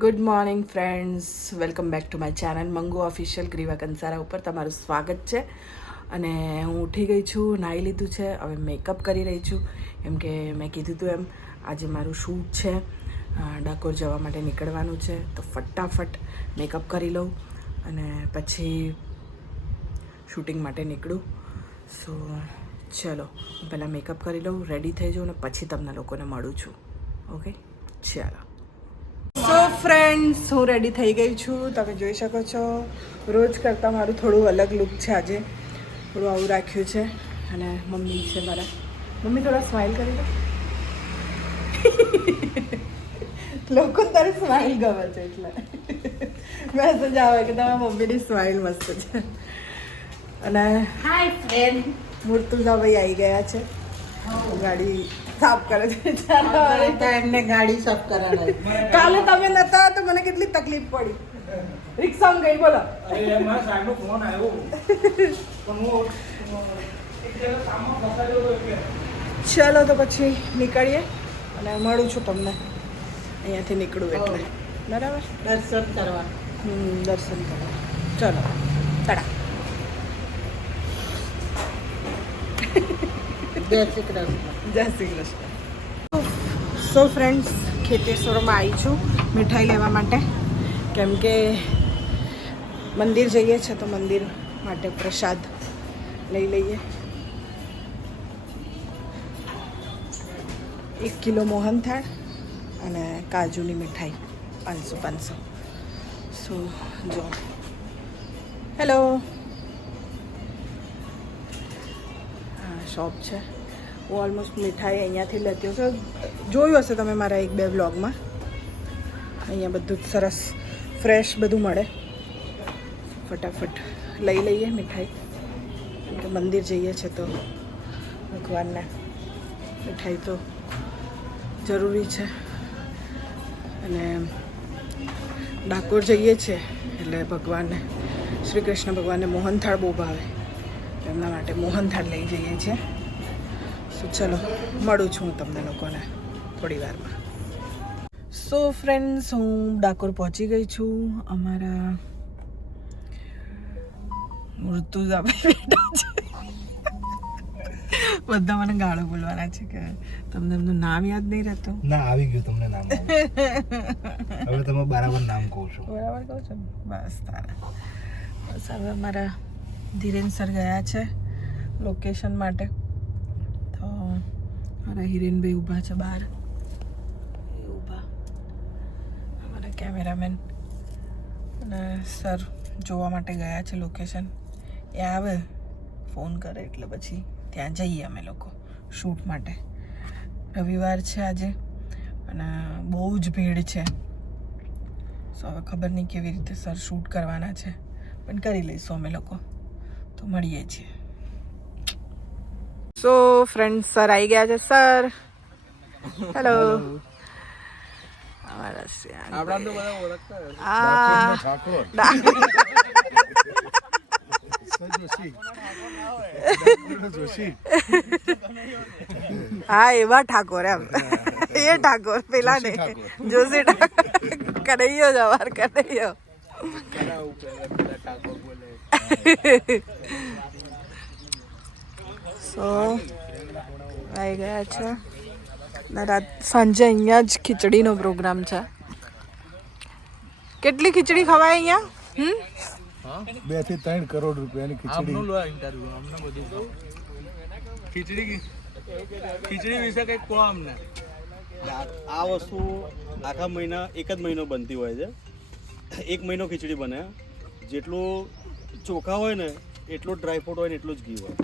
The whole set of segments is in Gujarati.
Good morning friends welcome back to my channel Mangu official Griva Kansara ઉપર તમારું સ્વાગત છે. અને હું ઉઠી ગઈ છું, નાહી લીધું છે. હવે મેકઅપ કરી રહી છું. એમ કે મેં કીધું હતું એમ, આજે મારું શૂટ છે. ડાકોર જવા માટે નીકળવાનું છે. તો ફટાફટ મેકઅપ કરી લઉં અને પછી શૂટિંગ માટે નીકળું. સો ચલો પહેલાં મેકઅપ કરી લઉં રેડી થઈ જાઉં અને પછી તમને લોકોને મળું છું. ઓકે ચાલો. સો ફ્રેન્ડ્સ હું રેડી થઈ ગઈ છું. તમે જોઈ શકો છો રોજ કરતાં મારું થોડું અલગ લુક છે આજે. થોડું આવું રાખ્યું છે અને મમ્મી છે મારા. મમ્મી થોડા સ્માઇલ કરી દો. લોકો તારે સ્માઇલ ગમે છે એટલે. મેસેજ આવે કે તમારા મમ્મીની સ્માઇલ મસ્ત છે. અને હાય ફ્રેન્ડ મૂર્તુલાભાઈ આવી ગયા છે. ગાડી સાફ કરે છે. એમને ગાડી સાફ કરાવે કાલે તમે નતા તો મને કેટલી તકલીફ પડી. રિક્ષામાં ગઈ બોલો. ફોન આવ્યો. ચલો તો પછી નીકળીએ. અને મળું છું તમને. અહીંયાથી નીકળું એટલે. બરાબર? દર્શન કરવા. હમ દર્શન કરવા. ચલો તડા જય શ્રી કૃષ્ણ. જય સો ફ્રેન્ડ્સ ખેતેશ્વરમાં આવી છું મીઠાઈ લેવા માટે. કેમ કે મંદિર જઈએ છે તો મંદિર માટે પ્રસાદ લઈ લઈએ. એક કિલો મોહનથાળ અને કાજુની મીઠાઈ પાંચસો પાંચસો. સો જો. હેલો શોપ છે. હું ઓલમોસ્ટ મીઠાઈ અહીંયાથી લેતી હશે જોયું હશે તમે મારા એક બે બ્લોગમાં અહીંયા બધું જ સરસ ફ્રેશ બધું મળે. ફટાફટ લઈ લઈએ મીઠાઈ. કેમ કે મંદિર જઈએ છે તો ભગવાનને મીઠાઈ તો જરૂરી છે. અને ડાકોર જઈએ છીએ એટલે ભગવાનને, શ્રી કૃષ્ણ ભગવાનને મોહનથાળ બહુ ભાવે. એમના માટે મોહનથાળ લઈ જઈએ છીએ. સો ચલો મળું છું હું તમને લોકોને થોડી વારમાં. સો ફ્રેન્ડ્સ હું ડાકોર પહોંચી ગઈ છું. અમારા મૃત્યુ બેઠા છે. બધા મને ગાળો બોલવાના છે કે તમને એમનું નામ યાદ નહીં રહેતું? ના આવી ગયું તમને નામ. હવે તમે બરાબર નામ કહો છો. બરાબર કહું છું? બસ તારા. બસ હવે અમારા ધીરેન સર ગયા છે લોકેશન માટે. તો મારા હિરેનભાઈ ઊભા છે બહાર. ઊભા. અમારા કેમેરામેન અને સર જોવા માટે ગયા છે લોકેશન એ આવે, ફોન કરે એટલે પછી ત્યાં જઈએ અમે લોકો શૂટ માટે. રવિવાર છે આજે અને બહુ જ ભીડ છે. સો હવે ખબર નહીં કેવી રીતે સર શૂટ કરવાના છે. પણ કરી લઈશું અમે લોકો. તો મળીએ છીએ. સો ફ્રેન્ડ સર આવી ગયા છે સર હેલો આ હા. એવા ઠાકોર એમ. એ ઠાકોર પેલા ને. જોશી ઠાકોર. કનૈયો જવાર કનૈયો. સો આવી ગયા છે. ને રાત સાંજે અહીંયા જ ખીચડીનો પ્રોગ્રામ છે. કેટલી ખીચડી ખવાય અહીંયા? હમ? બેથી ત્રણ કરોડ રૂપિયાની ખીચડી. ખીચડી ખીચડી વિશે કંઈક કહો અમને. આ વસ્તુ આખા મહિના એક જ મહિનો બનતી હોય છે. એક મહિનો ખીચડી બને. જેટલું ચોખા હોય ને એટલો ડ્રાયફ્રૂટ હોય ને એટલું જ ઘી હોય.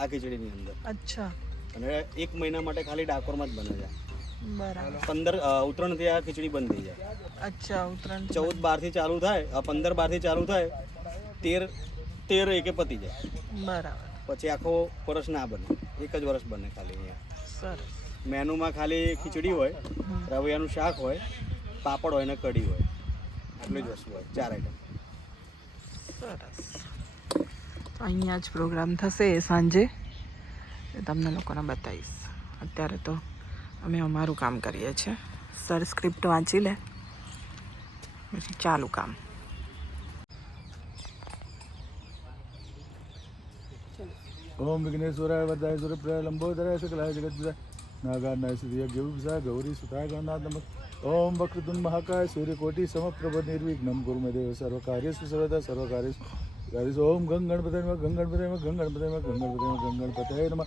આ ખીચડીની અંદર. અચ્છા. અને એક મહિના માટે ખાલી ડાકોરમાં જ બને છે. બરાબર. પંદર ઉત્તરાયણથી આ ખીચડી બંધ થઈ જાય. અચ્છા ઉત્તરાયણ ચૌદ બારથી ચાલુ થાય પંદર બારથી ચાલુ થાય તેર તેર એકે પતી જાય. બરાબર. પછી આખો વર્ષ ના બને. એક જ વર્ષ બને ખાલી અહીંયા. સરસ. મેનુમાં ખાલી ખીચડી હોય રવૈયાનું શાક હોય પાપડ હોય ને કઢી હોય. આટલી જ વસ્તુ હોય ચાર આઈટમ સરસ. અહીંયા જ પ્રોગ્રામ થશે સાંજે. તમને લોકોને બતાવીશ. અત્યારે તો અમે અમારું કામ કરીએ છીએ. સર સ્ક્રિપ્ટ વાંચી લે. પછી ચાલુ કામ. ઓમ વિઘ્નેશ્વરાય વરદાય સુરપ્રાય લંબોદરાય શુક્લાય જગત નાગાનાય સિદ્ધિય ગૌરી ગૌરી સુતાય ગણનાથ નમઃ. ઓમ વક્રતુન મહાકાય સૂર્યકોટી સમપ્રભ નિર્વિઘ્નમ. ગુરુ મે દેવ સર્વ કાર્યેષુ સર્વદા સર્વ કાર્યેષુ કાર્યેષુ ઓમ ગંગ ગણપતય નમઃ ગંગ ગણપતય નમઃ ગંગ ગણપતય નમઃ ગંગ ગણપતય નમઃ ગંગ ગણપતય નમઃ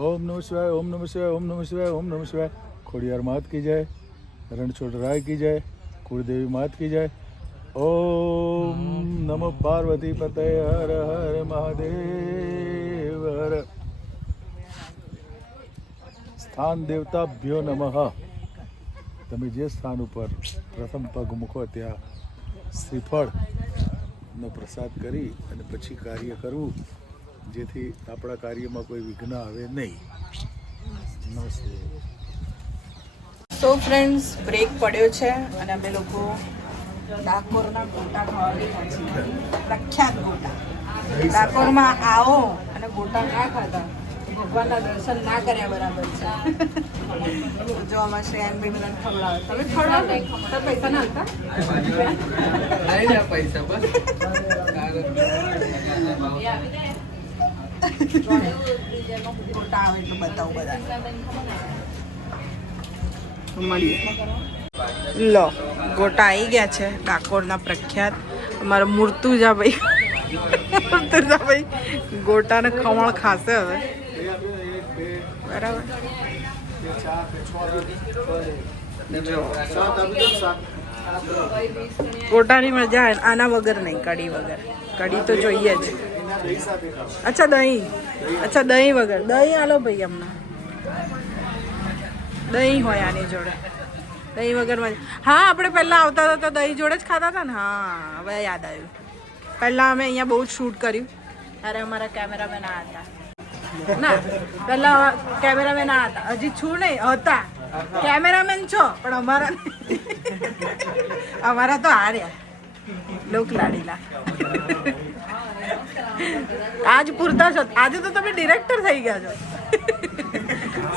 ઓમ નમઃ શિવાય ઓમ નમઃ શિવાય ઓમ નમઃ શિવાય ઓમ નમઃ શિવાય ખોડિયાર માત કી જય રણછોડ રાય કી જય કુળદેવી માત કી જય ઓમ નમઃ પાર્વતી પતય હર હર મહાદેવ હર સ્થાન દેવતાભ્યો નમઃ તમે જે સ્થાન ઉપર પ્રથમ પગ મૂકો ત્યાં શ્રીફળનો પ્રસાદ કરી અને પછી કાર્ય કરવું જેથી આપણા કાર્યમાં કોઈ વિઘ્ન આવે નહીં. નમસ્તે. સો ફ્રેન્ડ્સ બ્રેક પડ્યો છે અને અમે લોકો ડાકોરના ગોટા ખાવા ગયા છીએ. પ્રખ્યાત ગોટા. ડાકોરમાં આવો અને ગોટા ના ખાતા ભગવાનના દર્શન ના કર્યા બરાબર છે. જો આમાં શ્રેયાન બી મને ખવડાવે. તમે ખવડાવો તમે પૈસા ના હતા આવે તો બતાવું બધા. મળીએ. લો ગોટા આવી ગયા છે ડાકોરના પ્રખ્યાત. અમારા મૂર્તુજાભાઈ મૂર્તુજાભાઈ ગોટાને ખમણ ખાશે હવે. બરાબર. કોટાની મજા આના વગર નહીં, કઢી વગર. કઢી તો જોઈએ જ. અચ્છા, દહીં. અચ્છા, દહીં વગર. દહીં આલો ભાઈ હમણાં દહીં હોય આની જોડે. દહીં વગર મજા હા, આપણે પહેલાં આવતા હતા તો દહીં જોડે જ ખાતા હતા ને? હા, હવે યાદ આવ્યું. પહેલાં અમે અહીંયા બહુ જ શૂટ કર્યું. ત્યારે અમારા કેમેરામેન આ હતા. ના, પેલા કેમેરામેન આ હતા. હજી છું નહીં, હતા. કેમેરામેન છો, પણ અમારા અમારા તો હાર્યા. લોક લાડીલા. આજ પૂરતા છો. આજે તો તમે ડિરેક્ટર થઈ ગયા છો.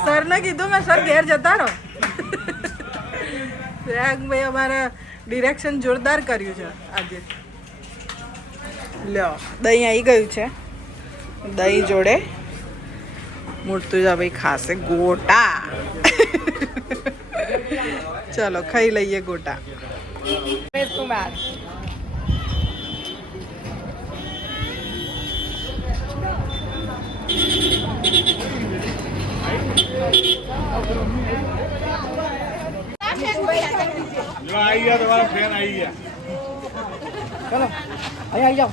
સરને કીધું મેં, સર, ઘેર જતા રહો. ભાઈ અમારે ડિરેક્શન જોરદાર કર્યું છે આજે. લ્યો, દહીં આવી ગયું છે. દહીં જોડે. મૂર્તુજાભાઈ ખાશે ગોટા. ચલો ખાઈ લઈએ ગોટા. આવી ગયા તમારા ફેન આવી ગયા. ચલો અહીંયા આવી જાઓ.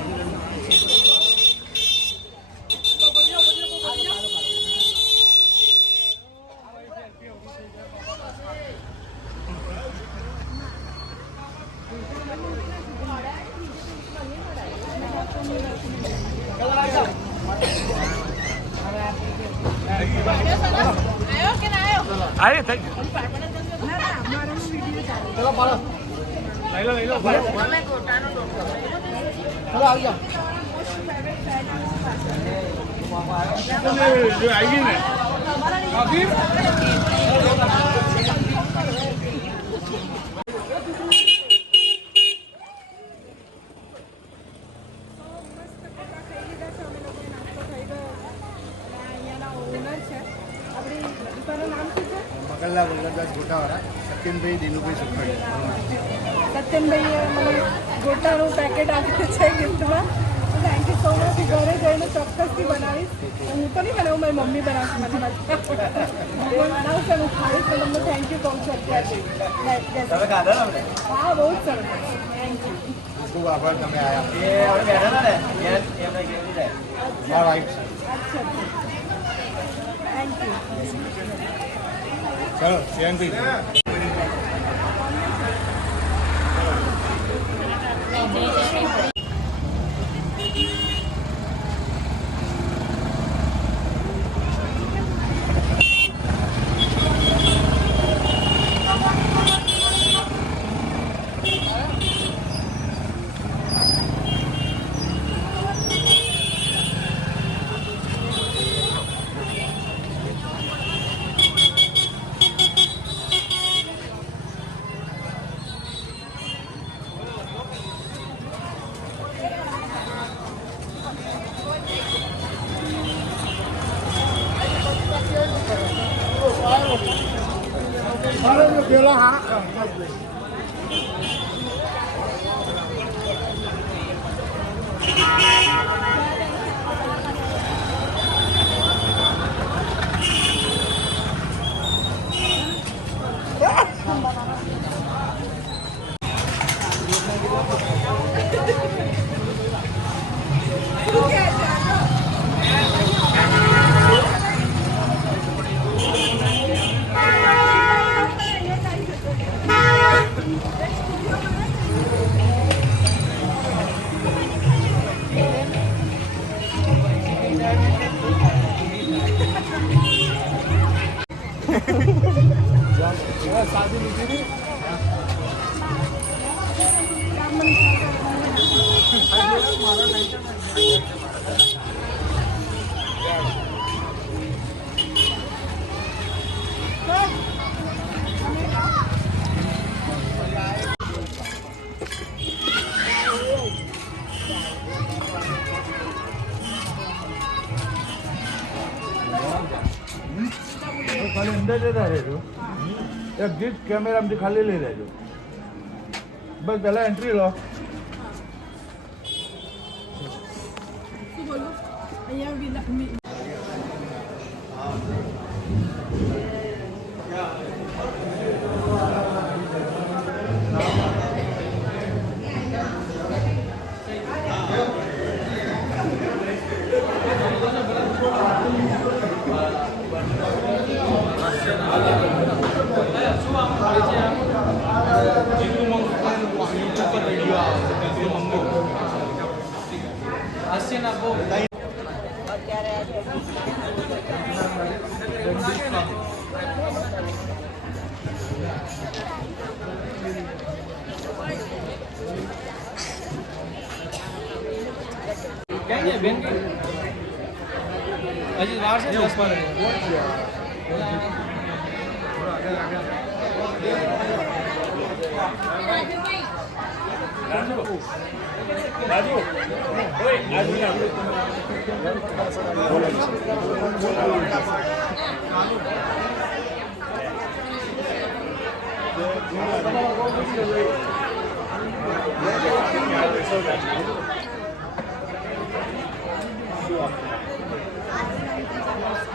અરે થઈ ચલો પાડો લઈ લો લઈ લો ચલો આવી જાઓ આવી ને સુખડિયા મને ગોટાનું પેકેટ આપ્યું છે ગિફ્ટમાં થેન્ક યુ સો મચ ઘરે જઈને ચોક્કસથી બનાવીશ. હું તો નહીં બનાવું મારી મમ્મી બનાવશે હું બનાવશે હું ખાઈશ તો તમને થેન્ક યુ કહું છું અત્યારથી હા બહુ જ સરસ. થેન્ક યુ ખૂબ આભાર તમે આવ્યા અચ્છા. થેન્ક યુ ચલો જયંતભાઈ અંદર કેમેરામાંથી ખાલી લઈ લેજો બસ પહેલાં એન્ટ્રી લો. ચાર છે દસ પર રાજુ રાજુ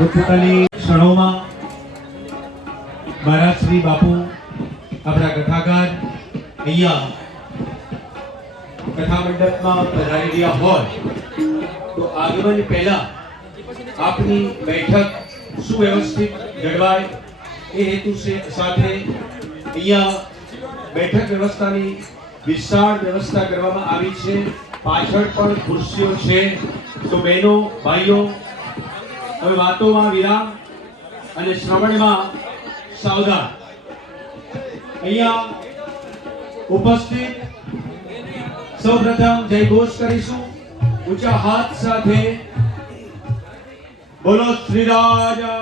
પોતપોતાની ક્ષણોમાં મહારાજ શ્રી બાપુ, આપણા કથાકાર અહીંયા કથા મંડપમાં પધારી રહ્યા હોય, તો આગમન પહેલા આપની બેઠક સુવ્યવસ્થિત જળવાય, એ હેતુ સાથે અહીંયા બેઠક વ્યવસ્થાની વિશાળ વ્યવસ્થા કરવામાં આવી છે. પાછળ પણ ખુરશીઓ છે. તો બહેનો, ભાઈઓ હવે વાતોમાં વિરામ અને શ્રવણમાં સાવધાન. અહીંયા ઉપસ્થિત સૌપ્રથમ જય ઘોષ કરીશું. ઊંચા હાથ સાથે બોલો શ્રી રાજા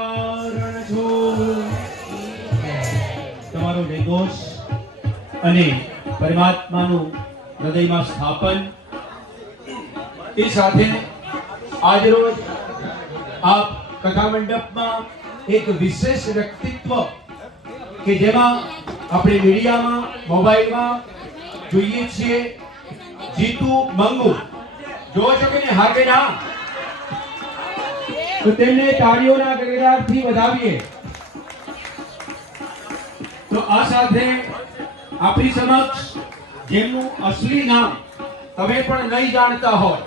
તમારો જય ઘોષ અને પરમાત્માનું હૃદયમાં સ્થાપન. એ સાથે આજરોજ આપ કથા મંડપમાં એક વિશેષ વ્યક્તિત્વ કે જેમાં આપણે મીડિયામાં, મોબાઈલમાં જોઈએ છીએ, જીતુ મંગુ. જોવો છો કે? હા કે ના? તો તેમને તાળીઓના ગગડાટથી વધાવીએ. તો આ સાથે આપણી સમક્ષ જેમનું અસલી નામ તમે પણ નહીં જાણતા હોય,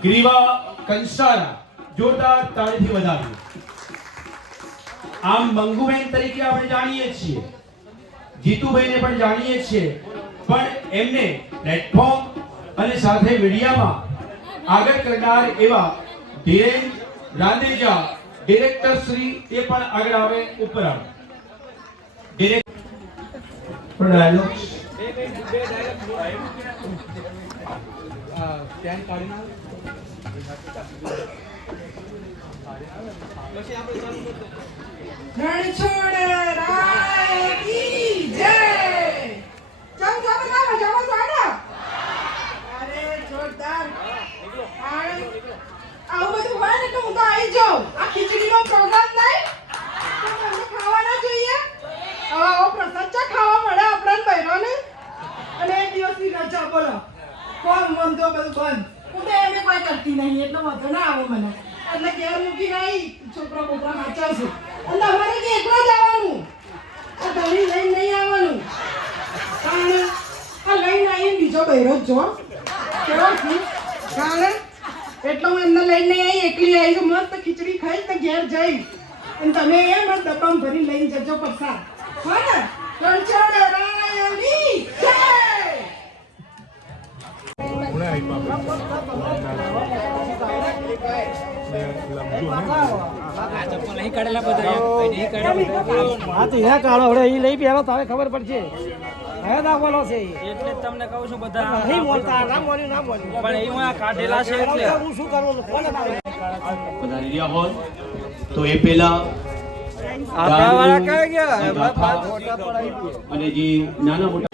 ગ્રીવા કંસારા. જોરદાર તાળીથી વધાવીએ આમ મંગુબેન તરીકે આપણે જાણીએ છીએ. જીતુભાઈને પણ જાણીએ છીએ. પણ એમને પ્લેટફોર્મ અને સાથે મીડિયામાં આગળ કરનાર એવા ધીરેન રાંદેજા ડિરેક્ટર શ્રી એ પણ આગળ આવે ઉપર આવે. ડિરેક્ટર ડાયલોગ રણછોડ રાય કી ચમ ચમ ના સાડા અરે આવું બધું હોય ને તો આવી જાઉં. આ ખીચડીનો પ્રોગ્રામ નહીં તમને ખાવાના જોઈએ. હવે આવો પ્રસાદ ચા ખાવા મળે આપણા બહેનોને. અને એક દિવસની રજા, બોલો. કોણ તો બધું બંધ? હું તો એને કોઈ કરતી નહીં, એટલો વધુ ના આવે મને. એટલે ઘેર મૂકીને આવી છોકરા બોકરા વાંચાવશું અને તમારે કે એકલો જ આવવાનું? આ ધણી લઈને નહીં આવવાનું. કારણ, આ લઈને આવીને બીજો બહેરો જ કેવો છું? કારણ, એટલે હું એમને લઈને નહીં આવી એકલી આવી છું મસ્ત ખીચડી ખાઈ તો ઘેર જઈશ અને તમે એ મસ્ત ડબ્બામાં ભરી લઈને જજો પસાર હો ને? ત્રણ રાયની ઘણા આપ્યા હવે એ લઈ પહેલો તારે ખબર પડશે. હવે ના બોલો છે એટલે તમને કહું છું બધા. નહીં બોલતા ના બોલ્યું ના બોલ્યું. પણ એમાં કાઢેલા છે એટલે. હું શું કરું? કોને રહ્યા હોય. તો એ પહેલા આપણા વાળા ગયા. અને જે નાના મોટા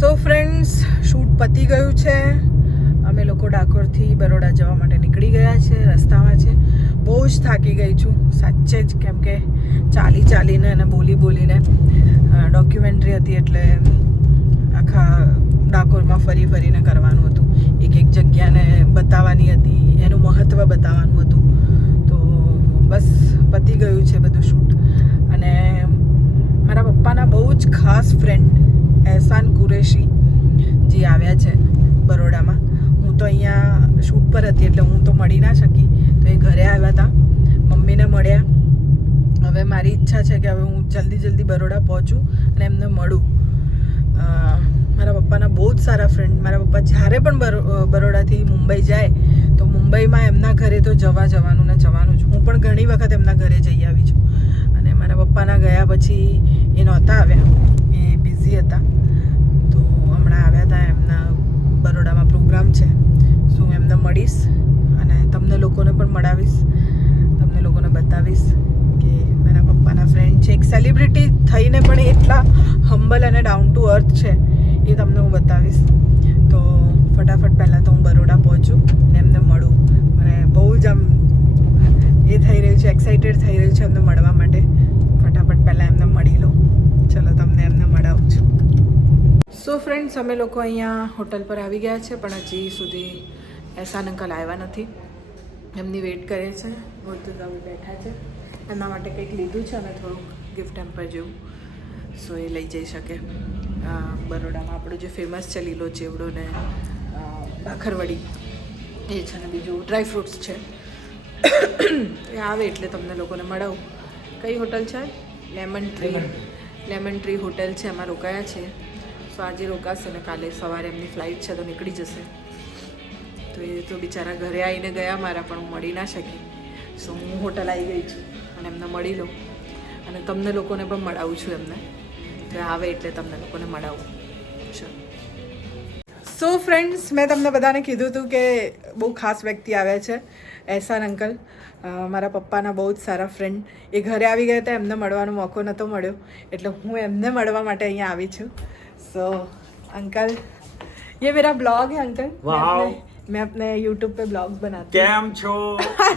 સો ફ્રેન્ડ્સ, શૂટ પતી ગયું છે. અમે લોકો ડાકોરથી બરોડા જવા માટે નીકળી ગયા છે, રસ્તામાં છે. બહુ જ થાકી ગઈ છું, સાચે જ કેમ કે ચાલી ચાલીને અને બોલી બોલીને ડોક્યુમેન્ટરી હતી એટલે આખા ડાકોરમાં ફરી ફરીને કરવાનું હતું. એક એક જગ્યાને બતાવવાની હતી, એનું મહત્ત્વ બતાવવાનું હતું. તો બસ પતી ગયું છે બધું શૂટ. અને મારા પપ્પાના બહુ જ ખાસ ફ્રેન્ડ એહસાન કુરેશી જે આવ્યા છે બરોડામાં. હું તો અહીંયા શૂટ પર હતી એટલે હું તો મળી ના શકી. તો એ ઘરે આવ્યા હતા મમ્મીને મળ્યા. હવે મારી ઈચ્છા છે કે હવે હું જલ્દી જલ્દી બરોડા પહોંચું અને એમને મળું. મારા પપ્પાના બહુ જ સારા ફ્રેન્ડ મારા પપ્પા જ્યારે પણ બરોડાથી મુંબઈ જાય, તો મુંબઈમાં એમના ઘરે તો જવા જવાનું ને જવાનું જ. હું પણ ઘણી વખત એમના ઘરે જઈ આવી છું. અને મારા પપ્પાના ગયા પછી એ નહોતા આવ્યા. એ બિઝી હતા. તો હમણાં આવ્યા હતા એમના બરોડામાં પ્રોગ્રામ છે. શું એમને મળીશ? અને તમને લોકોને પણ મળાવીશ. તમને લોકોને બતાવીશ. મારા ફ્રેન્ડ છે. એક સેલિબ્રિટી થઈને પણ એટલા હમ્બલ અને ડાઉન ટુ અર્થ છે, એ તમને હું બતાવીશ. તો ફટાફટ પહેલાં તો હું બરોડા પહોંચું ને એમને મળું. મને બહુ જ આમ એ થઈ રહ્યું છે એક્સાઇટેડ થઈ રહ્યું છે એમને મળવા માટે. ફટાફટ પહેલાં એમને મળી લો. ચલો તમને એમને મળાવું છું. સો ફ્રેન્ડ્સ અમે લોકો અહીંયા હોટલ પર આવી ગયા છે, પણ હજી સુધી એહસાન અંકલ આવ્યા નથી. એમની વેઇટ કરે છે. મૂર્તિદાવી બેઠા છે. એમના માટે કંઈક લીધું છે અને થોડુંક ગિફ્ટ ટેમ્પર જેવું. સો એ લઈ જઈ શકે. બરોડામાં આપણું જે ફેમસ છે લીલો ચેવડો ને ભાખરવડી એ છે ને બીજું ડ્રાય ફ્રૂટ્સ છે. એ આવે એટલે તમને લોકોને મળાવું. કઈ હોટલ છે? Lemon Tree Lemon Tree hotel છે એમાં રોકાયા છે. સો આજે રોકાશે ને કાલે સવારે એમની ફ્લાઇટ છે તો નીકળી જશે. તો એ તો બિચારા ઘરે આવીને ગયા મારા પણ હું મળી ના શકી. સો હું હોટલ આવી ગઈ છું. અને એમને મળી લઉં અને તમને લોકોને પણ મળાવું છું એમને તો એ આવે એટલે તમને લોકોને મળાવું ચલો સો ફ્રેન્ડ્સ મેં તમને બધાને કીધું હતું કે બહુ ખાસ વ્યક્તિ આવ્યા છે એહસાન અંકલ અ, મારા પપ્પાના બહુ જ સારા ફ્રેન્ડ એ ઘરે આવી ગયા હતા એમને મળવાનો મોકો નહોતો મળ્યો એટલે હું એમને મળવા માટે અહીંયા આવી છું સો અંકલ ये मेरा ब्लॉग है अंकल मैं वाह। अपने मैं अपने यूट्यूब पे ब्लॉग्स बनाती કેમ છો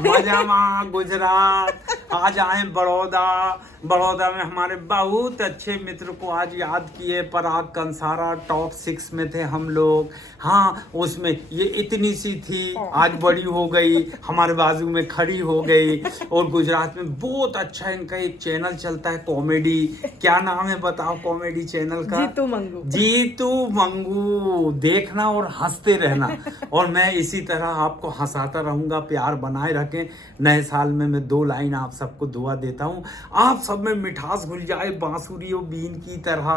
મજામાં ગુજરાત आज आए बड़ौदा बड़ौदा में हमारे बहुत अच्छे मित्र को आज याद किए पराग कंसारा टॉप सिक्स में थे हम लोग। हाँ उसमें ये इतनी सी थी आज बड़ी हो गई हमारे बाजू में खड़ी हो गई और गुजरात में बहुत अच्छा इनका एक चैनल चलता है कॉमेडी। क्या नाम है बताओ कॉमेडी चैनल का? जीतू मंगू। जीतू मंगू। देखना और हँसते रहना। और मैं इसी तरह आपको हंसाता रहूँगा प्यार बनाए रखें। नए साल में मैं दो लाइन आप सबको दुआ देता हूँ। आप सब सब में मिठास घुल जाए बांसुरी और बीन की तरह।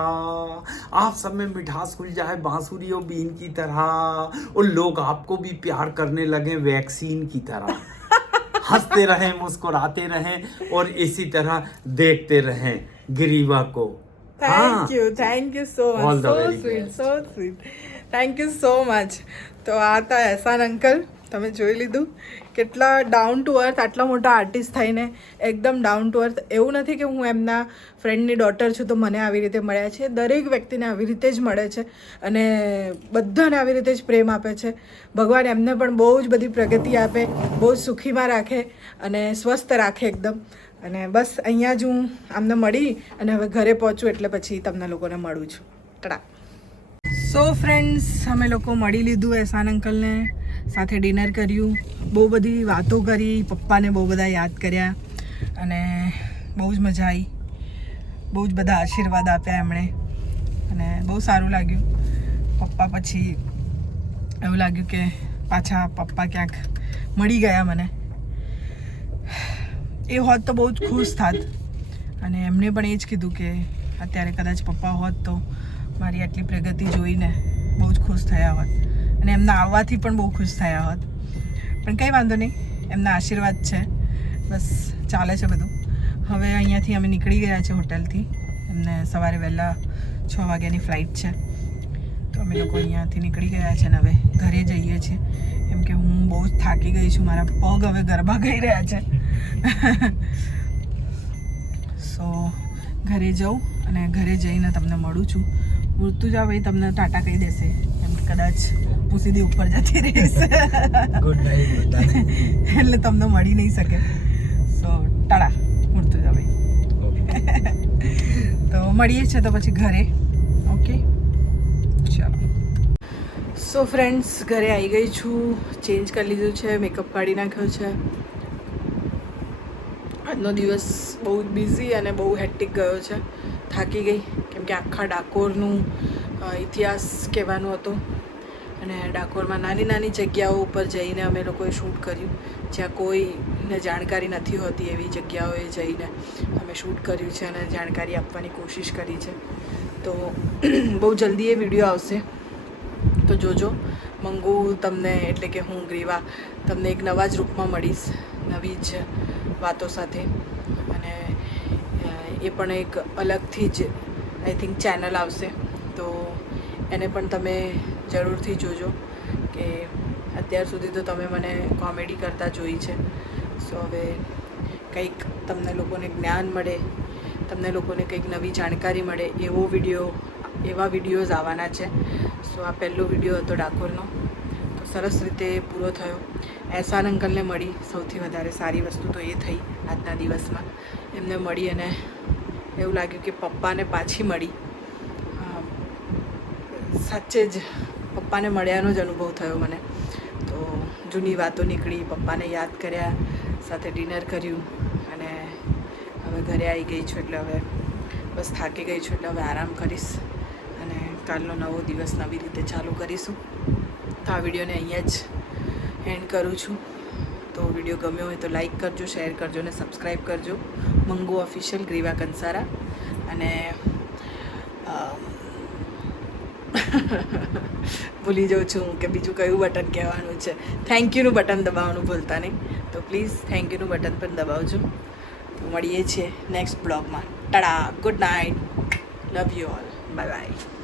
आप सब में मिठास घुल जाए बांसुरी और बीन की तरह। और लोग आपको भी प्यार करने लगे वैक्सीन की तरह। हँसते रहें मुस्कुराते रहें और इसी तरह देखते रहें गिरीवा को। Thank you thank you so much so sweet so sweet thank you so much तो आता है एहसान अंकल? તમે જોઈ લીધું? કેટલા ડાઉન ટુ અર્થ આટલા મોટા આર્ટિસ્ટ થઈને એકદમ ડાઉન ટુ અર્થ એવું નથી કે હું એમના ફ્રેન્ડની ડોટર છું તો મને આવી રીતે મળ્યા છે. દરેક વ્યક્તિને આવી રીતે જ મળે છે અને બધાને આવી રીતે જ પ્રેમ આપે છે. ભગવાન એમને પણ બહુ જ બધી પ્રગતિ આપે, બહુ જ સુખીમાં રાખે અને સ્વસ્થ રાખે એકદમ. અને બસ અહીંયા જ હું આમને મળી અને હવે ઘરે પહોંચું એટલે પછી તમને લોકોને મળું છું. ટડા સો ફ્રેન્ડ્સ અમે લોકો મળી લીધું એહસાન અંકલને. સાથે ડિનર કર્યું. બહુ બધી વાતો કરી, પપ્પાને બહુ બધા યાદ કર્યા અને બહુ જ મજા આવી બહુ જ બધા આશીર્વાદ આપ્યા એમણે. અને બહુ સારું લાગ્યું. પપ્પા પછી એવું લાગ્યું કે પાછા પપ્પા ક્યાંક મળી ગયા મને. એ હોત તો બહુ જ ખુશ થાત. અને એમણે પણ એ જ કીધું કે અત્યારે કદાચ પપ્પા હોત તો મારી આટલી પ્રગતિ જોઈને બહુ જ ખુશ થયા હોત. અને એમના આવવાથી પણ બહુ ખુશ થયા હોત. પણ કંઈ વાંધો નહીં, એમના આશીર્વાદ છે. બસ ચાલે છે બધું. હવે અહીંયાથી અમે નીકળી ગયા છે હોટલથી. એમને સવારે વહેલા છ વાગ્યાની ફ્લાઇટ છે. તો અમે લોકો અહીંયાથી નીકળી ગયા છે ને હવે ઘરે જઈએ છીએ. કેમ કે હું બહુ જ થાકી ગઈ છું. મારા પગ હવે ગરબા ગઈ રહ્યા છે. સો, ઘરે જાઉં અને ઘરે જઈને તમને મળું છું. ઋતુજા ભાઈ તમને ટાટા કહી દેશે. એમ કદાચ હું સીધી ઉપર જતી રહીશ. ગુડ નાઇટ એટલે તમને મળી નહીં શકે. સો ટાળા ઋતુજા ભાઈ. તો મળીએ છે તો પછી ઘરે. ઓકે ચાલો. સો ફ્રેન્ડ્સ ઘરે આવી ગઈ છું. ચેન્જ કરી લીધું છે મેકઅપ કાઢી નાખ્યો છે. આજનો દિવસ બહુ જ બિઝી અને બહુ હેક્ટિક ગયો છે. થાકી ગઈ કેમ કે આખા ડાકોરનું ઇતિહાસ કહેવાનું હતું. અને ડાકોરમાં નાની નાની જગ્યાઓ ઉપર જઈને અમે લોકોએ શૂટ કર્યું. જ્યાં કોઈને જાણકારી નથી હોતી એવી જગ્યાઓએ જઈને અમે શૂટ કર્યું છે અને જાણકારી આપવાની કોશિશ કરી છે. તો બહુ જલ્દી એ વીડિયો આવશે. તો જોજો. મંગુ તમને એટલે કે હું, ગ્રીવા, તમને એક નવા જ રૂપમાં મળીશ. નવી જ વાતો સાથે. અને એ પણ એક અલગથી જ આઈ થિંક ચેનલ આવશે. એને પણ તમે જરૂરથી જોજો કે અત્યાર સુધી તો તમે મને કોમેડી કરતા જોઈ છે. સો હવે કંઈક તમને લોકોને જ્ઞાન મળે, તમને લોકોને કંઈક નવી જાણકારી મળે, એવો વીડિયો, એવા વિડીયોઝ આવવાના છે. સો આ પહેલો વીડિયો હતો ડાકોરનો. તો સરસ રીતે પૂરો થયો. એહસાન અંકલને મળી. સૌથી વધારે સારી વસ્તુ તો એ થઈ આજના દિવસમાં. એમને મળી અને એવું લાગ્યું કે પપ્પાને પાછી મળી. સાચે જ પપ્પાને મળ્યાનો જ અનુભવ થયો મને. તો જૂની વાતો નીકળી, પપ્પાને યાદ કર્યા, સાથે ડિનર કર્યું અને હવે ઘરે આવી ગઈ છું એટલે હવે બસ થાકી ગઈ છું એટલે હવે આરામ કરીશ અને કાલનો નવો દિવસ નવી રીતે ચાલુ કરીશું. તો આ વિડીયોને અહીંયા જ એન્ડ કરું છું. તો વીડિયો ગમ્યો હોય તો લાઈક કરજો, શેર કરજો અને સબસ્ક્રાઈબ કરજો. મંગુ ઓફિશિયલ ગ્રીવા કંસારા. અને ભૂલી જાઉં છું કે બીજું કયું બટન કહેવાનું છે. થેન્ક યુનું બટન દબાવવાનું ભૂલતા નહીં. તો પ્લીઝ થેન્ક યુનું બટન પણ દબાવજો. તો મળીએ છીએ નેક્સ્ટ બ્લોગમાં tada good night love you all bye bye